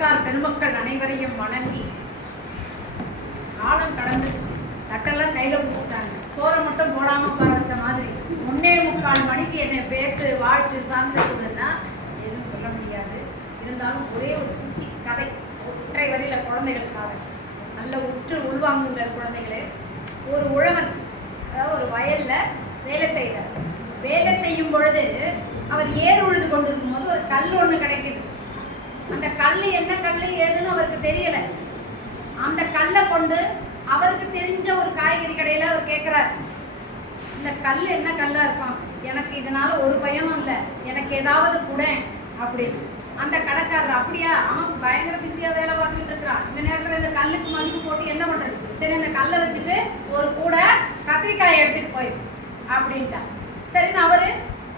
சபைசார் பெருமக்கள் அனைவரையும் வணங்கி காலம் கடந்துச்சு. தட்டெல்லாம் கையில கொடுத்துட்டாங்க. சோறை மட்டும் போடாம உட்கார வச்ச மாதிரி 1:45 மணிக்கு என்னை பேசு வாழ்த்து சார்ந்ததுன்னா எதுவும் சொல்ல முடியாது. இருந்தாலும் ஒரே ஒரு குட்டி கதை, ஒற்றை வரையில குழந்தைகளுக்காக நல்ல உற்று உள்வாங்குங்கள் குழந்தைகளே. ஒரு உழவன், அதாவது ஒரு வயல்ல வேலை செய்கிறார். வேலை செய்யும் பொழுது அவர் ஏர் உழுது கொண்டு இருக்கும் போது ஒரு கல் ஒன்று கிடைக்குது. அந்த கல் என்ன கல் ஏதுன்னு அவருக்கு தெரியல. அந்த கல்லை கொண்டு அவருக்கு தெரிஞ்ச ஒரு காய்கறி கடையில அவர் கேட்கிறார், இந்த கல் என்ன கல்லா இருக்கும், எனக்கு இதனால ஒரு பயனும் இல்லை, எனக்கு ஏதாவது கூட அப்படின்னு. அந்த கடைக்காரர் அப்படியா, அவன் பயங்கர பிஸியா வேலை பார்த்துக்கிட்டு இருக்கிறான், இந்த நேரத்தில் இந்த கல்லுக்கு மதிப்பு போட்டு என்ன பண்றது, சரி அந்த கல்லை வச்சுட்டு ஒரு கூட கத்திரிக்காயை எடுத்துட்டு போயிரு அப்படின்ட்டா. சரின்னு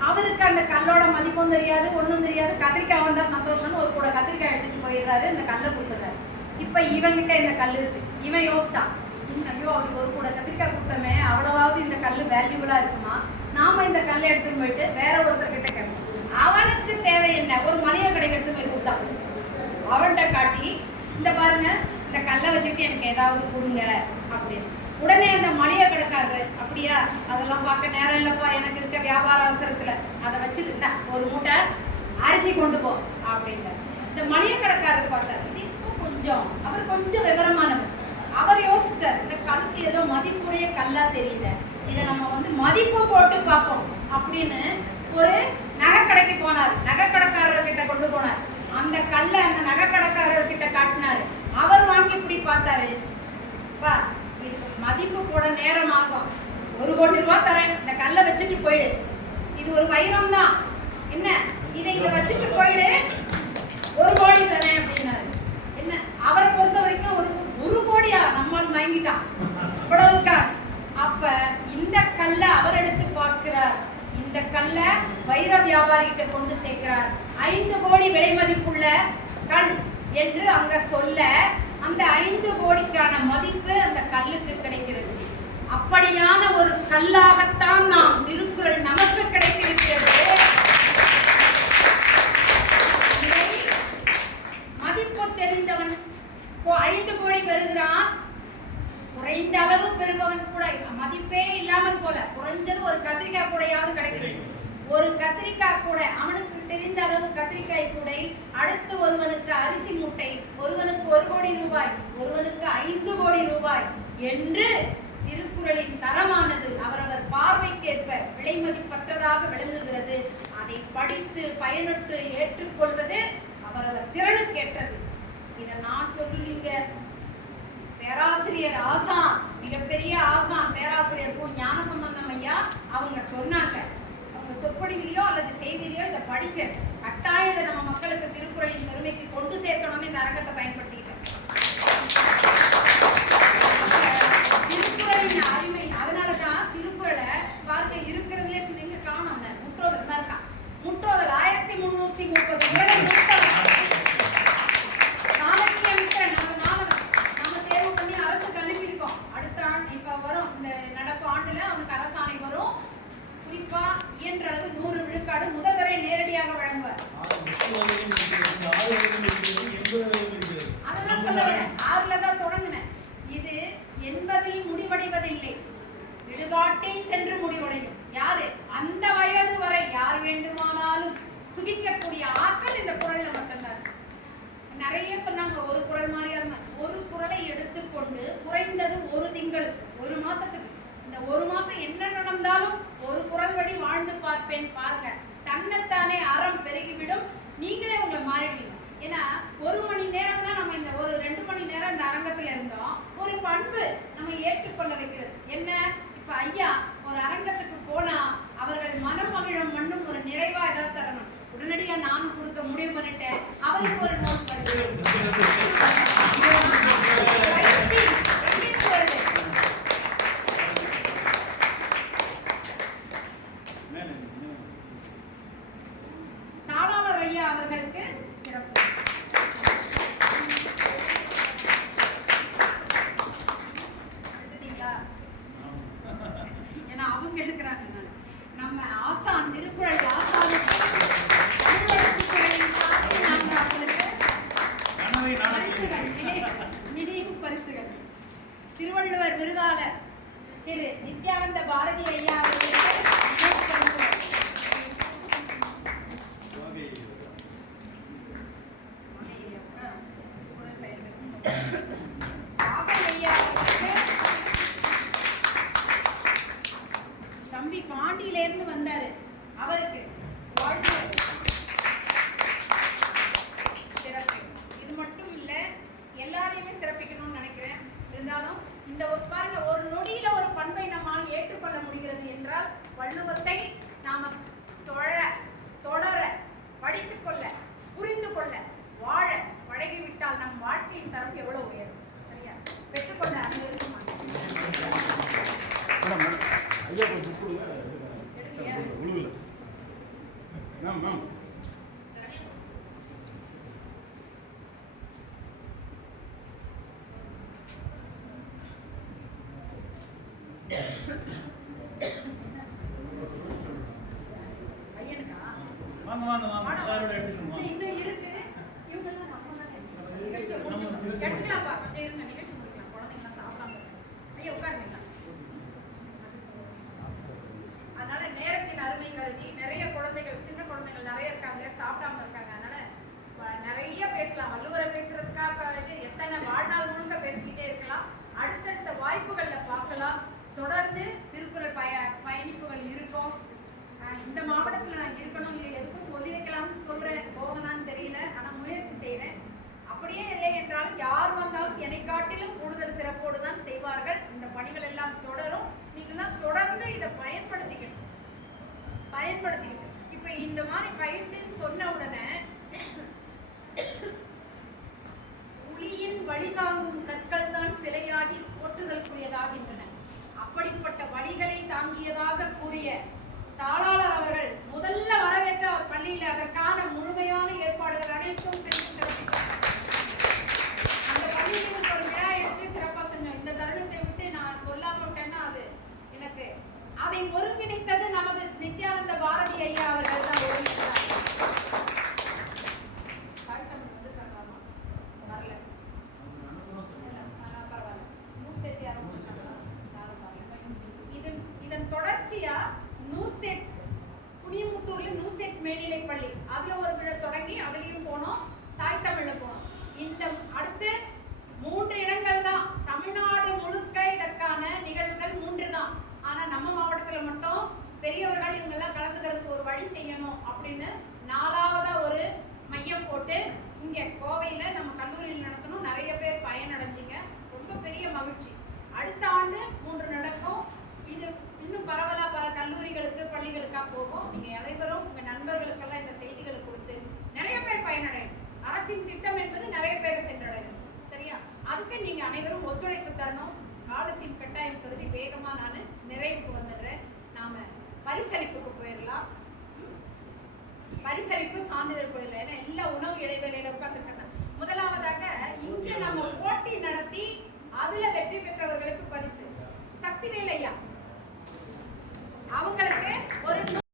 அவருக்கு அந்த கல்லோட மதிப்பும் தெரியாது, ஒன்றும் தெரியாது, கத்திரிக்காய் வந்தா சந்தோஷம்னு ஒரு கூட கத்திரிக்காய் எடுத்துட்டு போயிடுறாரு, இந்த கல்லை கொடுத்துறாரு. இப்ப இவன்கிட்ட இந்த கல் இருக்கு. இவன் யோசிச்சான், ஐயோ அவருக்கு ஒரு கூட கத்திரிக்காய் கொடுத்தமே, அவ்வளவாவது இந்த கல் வேல்யூபிளா இருக்குமா, நாம இந்த கல்லை எடுத்துன்னு போயிட்டு வேற ஒருத்தர்கிட்ட கேட்கணும். அவனுக்கு தேவை என்ன, ஒரு மளிகை கடைக்கு எடுத்து போய் கொடுத்தான். அவன்கிட்ட காட்டி, இந்த பாருங்க இந்த கல்லை வச்சுட்டு எனக்கு ஏதாவது கொடுங்க அப்படின்னு. உடனே அந்த மளிகை கடைக்காரரு, அப்படியா அதெல்லாம் பார்க்க நேரம் இல்லப்பா, எனக்கு இருக்க வியாபார அவசரத்துல அதை வச்சுட்டு ஒரு மூட்டை அரிசி கொண்டு போ அப்படின்ட்டு. இந்த மளிகை கடைக்காரர் பார்த்தாரு, அவர் கொஞ்சம் விவரமானவர். அவர் யோசிச்சார், இந்த கல்லுக்கு ஏதோ மதிப்புடைய கல்லா தெரியுது, இதை நம்ம மதிப்பு போட்டு பார்ப்போம் அப்படின்னு ஒரு நகைக்கடைக்கு போனார். நகைக்கடைக்காரர்கிட்ட கொண்டு போனார். அந்த கல்லை அந்த நகைக்கடைக்காரர்கிட்ட காட்டினாரு. அவர் வாங்கி இப்படி பார்த்தாரு, மதிப்பு போட நேரம் ஆகும், 1 கோடி ரூபாய் தரேன், இந்த கல்லை வச்சுட்டு போயிடு, இது ஒரு வைரம் தான், என்ன இதை இங்க வச்சுட்டு போயிடு, 1 கோடி தரேன் அப்படின்னாரு. என்ன அவரை பொறுத்த வரைக்கும் ஒரு கோடியா, நம்மால் வாங்கிட்டான் இவ்வளவுக்கா. அப்ப இந்த கல்லை அவர் எடுத்து பார்க்கிறார், இந்த கல்லை வைர வியாபாரிகிட்ட கொண்டு சேர்க்கிறார். 5 கோடி விலை மதிப்புள்ள கல் என்று அங்க சொல்ல, அந்த 5 கோடிக்கான மதிப்பு அந்த கல்லுக்கு கிடைக்கிறது. அப்படியான ஒரு கல்லாகத்தான் நாம் திருக்குறள் நமக்கு கிடைத்திருக்கிறது. மதிப்பு தெரிந்தவன் 5 கோடி பெறுகிறான், குறைந்த அளவு பெறுபவன் கூட மதிப்பே இல்லாமல் போல குறைஞ்சது ஒரு கத்திரிக்காய் கூடையாவது கிடைக்கிறது. ஒரு கத்திரிக்காய் கூடை, அவனுக்கு தெரிந்த அளவு கத்திரிக்காய் கூடை, அடுத்து ஒருவனுக்கு அரிசி மூட்டை, ஒருவனுக்கு 1 கோடி ரூபாய், ஒருவனுக்கு 5 கோடி ரூபாய் என்று திருக்குறளின் தரமானது அவரவர் பார்வைக்கேற்ப விலை மதிப்பற்றதாக விளங்குகிறது. அதை படித்து பயனுற்று ஏற்றுக்கொள்வது அவரவர் திறனுக்கேற்றது. இதை நான் சொல்லிங்க, பேராசிரியர் ஆசான், மிகப்பெரிய ஆசான் பேராசிரியர் கு. ஞானசம்பந்தம் ஐயா அவங்க சொன்னாங்க, அவங்க சொற்பொழிவிலையோ அல்லது செய்தியிலையோ இதை படிச்சேன், கட்டாயம் இதை நம்ம மக்களுக்கு திருக்குறளின் பெருமைக்கு கொண்டு சேர்க்கணும்னு இந்த அரங்கத்தை பயன்படுத்திக்கிட்டேன். திருக்குறளின் அருமை, அதனாலதான் திருக்குறளை பார்க்க இருக்கிறதுலே சின்ன காணும், முற்றோதல் தான் இருக்கான். முற்றோதல் 1330 உலக இயன்ற அளவு 100 விழுக்காடு முதல்வரை நேரடியாக வழங்குவார். அதெல்லாம் சொல்ல வரேன், 6ல தான் தொடங்கினேன். இது 80ல் முடிவடைவதில்லை, இடுகாட்டில் சென்று முடிவடையும். யாரு அந்த வயது வரை யார் வேண்டுமானாலும் சுகிக்கக்கூடிய ஆற்றல் இந்த குறள்ல மட்டும்தான். நிறைய சொன்னாங்க, ஒரு குறள் மாதிரியா ஒரு குறளை எடுத்துக்கொண்டு குறைந்தது 1 திங்களுக்கு 1 மாசத்துக்கு, இந்த 1 மாசம் என்ன நடந்தாலும் ஒரு குறள் வழி வாழ்ந்து பார்ப்பேன் பாருங்க, தன்னைத்தானே அறம் பெருகிவிடும், நீங்களே உங்களை மாறிடுவீங்க. ஏன்னா 1 மணி நேரம் தான் நம்ம இந்த ஒரு 2 மணி நேரம் இந்த அரங்கத்துல இருந்தோம். ஒரு பண்பு நம்ம ஏற்றுக்கொள்ள வைக்கிறது என்ன, இப்ப ஐயா ஒரு அரங்கத்துக்கு போனா அவர்கள் மனம் மகிழும் மண்ணும் ஒரு நிறைவா ஏதாவது தரணும், உடனடியா நானும் கொடுக்க முடிவு பண்ணிட்டேன். அவருக்கு ஒரு நோட் தாளாளர் ஐயா அவர்களுக்கு சிறப்பு. ஏன்னா அவங்க எடுக்கிறாங்க, நம்ம ஆசான் திருக்குறள் ஆசானுக்கு நாங்க அவங்களுக்கு நினைவு பரிசுகள் திருவள்ளுவர் விருதாளர் திரு நித்யானந்த பாரதி ஐயா தம்பி பாண்டியில இருந்து வந்தாரு, அவருக்கு சிறப்பு. இது மட்டும் இல்ல, எல்லாரையுமே சிறப்பிக்கணும்னு நினைக்கிறேன். இருந்தாலும் இந்த பாருங்க, ஒரு நொடியில ஒரு பண்பை நம்மால் ஏற்றுக்கொள்ள முடிகிறது என்றால் வள்ளுவத்தை நாம தொடர படித்துக் கொள்ள, புரிந்து கொள்ள, வாழ பழகிவிட்டால் நம் வாழ்க்கையின் தரம் எவ்வளவு உயரும். சரியா? பெற்றுக்கொண்ட அனைவருக்கும் இன்னும் இருக்கு. இவங்கெல்லாம் நம்ம தானே நிகழ்ச்சியை எடுத்துக்கலாம்ப்பா. கொஞ்சம் இருங்க, நிகழ்ச்சி முடிக்கலாம். குழந்தைங்களாம் சாப்பிடாம ஐயா உட்காருங்க. அதனால நேரத்தின் அருமை கருதி நிறைய குழந்தைகள், சின்ன குழந்தைகள் நிறைய இருக்காங்க, சாப்பிடாம இருக்காங்க. அதனால நிறைய பேசலாம். வள்ளுவரை பேசுறதுக்காக எத்தனை வாழ்நாள் முழுக்க பேசிக்கிட்டே இருக்கலாம். அடுத்தடுத்த வாய்ப்புகள்ல பார்க்கலாம். தொடர்ந்து திருக்குறள் பயணிப்புகள் இருக்கும். இந்த மாவட்டத்தில் நான் இருக்கணும் இல்லை, எதுக்கும் சொல்லி வைக்கலாம்னு சொல்றேன். போகலான்னு தெரியல, ஆனா முயற்சி செய்யறேன். அப்படியே இல்லை என்றாலும் யார் வந்தாலும் என்னை காட்டிலும் கூடுதல் சிறப்போடு தான் செய்வார்கள். இந்த பணிகள் எல்லாம் தொடரும். நீங்களாம் தொடர்ந்து இதை பயன்படுத்திக்கணும். இப்ப இந்த மாதிரி பயிற்சின்னு சொன்ன உடனே புலியின் வழிதாங்கும் கற்கள் தான் சிலையாகி போற்றுதலுக்குரியதாகின்றன. அப்படிப்பட்ட வழிகளை தாங்கியதாக கூறிய தாளாளர் அவர்கள் முதல்ல வரவேற்ற அவர் பள்ளியில் அதற்கான முழுமையான ஏற்பாடுகள் அனைத்தும் செய்து சிறப்பித்தார். அந்த பள்ளியில் ஒரு விழா எடுத்து சிறப்பாக செஞ்சோம். இந்த தருணத்தை விட்டு நான் சொல்லாம விட்டேன்னா அது எனக்கு, அதை ஒருங்கிணைத்தது நமது நித்யானந்த பாரதி ஐயா அவர்கள் தான் ஒருங்கிணைத்தார். வரல பரவாயில்ல, இதன் தொடர்ச்சியா நூசெட் புனியமுத்தூர்ல நூசெட் மேல்நிலை பள்ளி, அதுல ஒரு விழா தொடங்கி அதுலயும் போனோம். தாய் தமிழ்ல போனோம். இந்த அடுத்து 3 இடங்கள் தான். தமிழ்நாடு முழுக்க இதற்கான நிகழ்வுகள் 3 தான். ஆனா நம்ம மாவட்டத்துல மட்டும் பெரியவர்கள் இவங்க எல்லாம் கலந்துக்கிறதுக்கு ஒரு வழி செய்யணும் அப்படின்னு 4ஆவதா ஒரு மையம் போட்டு இங்க கோவையில நம்ம கல்லூரியில் நடத்தணும். நிறைய பேர் பயனடைஞ்சிங்க. ரொம்ப பெரிய மகிழ்ச்சி. அடுத்த ஆண்டு 3 நடக்கும். இது இன்னும் பரவலா பல கல்லூரிகளுக்கு, பள்ளிகளுக்கா போகும். நீங்க அனைவரும் உங்க நண்பர்களுக்கெல்லாம் இந்த செய்திகளை கொடுத்து நிறைய பேர் பயனடையும். அரசின் திட்டம் என்பது நிறைய பேரை சென்றடையும். சரியா? அதுக்கு நீங்க அனைவரும் ஒத்துழைப்பு தரணும். காலத்தின் கட்டாயம் கருதி வேகமா நான் நிறைவுக்கு வந்துடுறேன். நாம பரிசளிப்புக்கு போயிடலாம். பரிசளிப்பு சான்றிதழ் போயிடலாம். ஏன்னா எல்லா உணவு இடைவேளையில உட்கார்ந்துருக்காங்க. முதலாவதாக இங்க நம்ம போட்டி நடத்தி அதுல வெற்றி பெற்றவர்களுக்கு பரிசு. சக்திவேல் ஐயா அவங்களுக்கு ஒரு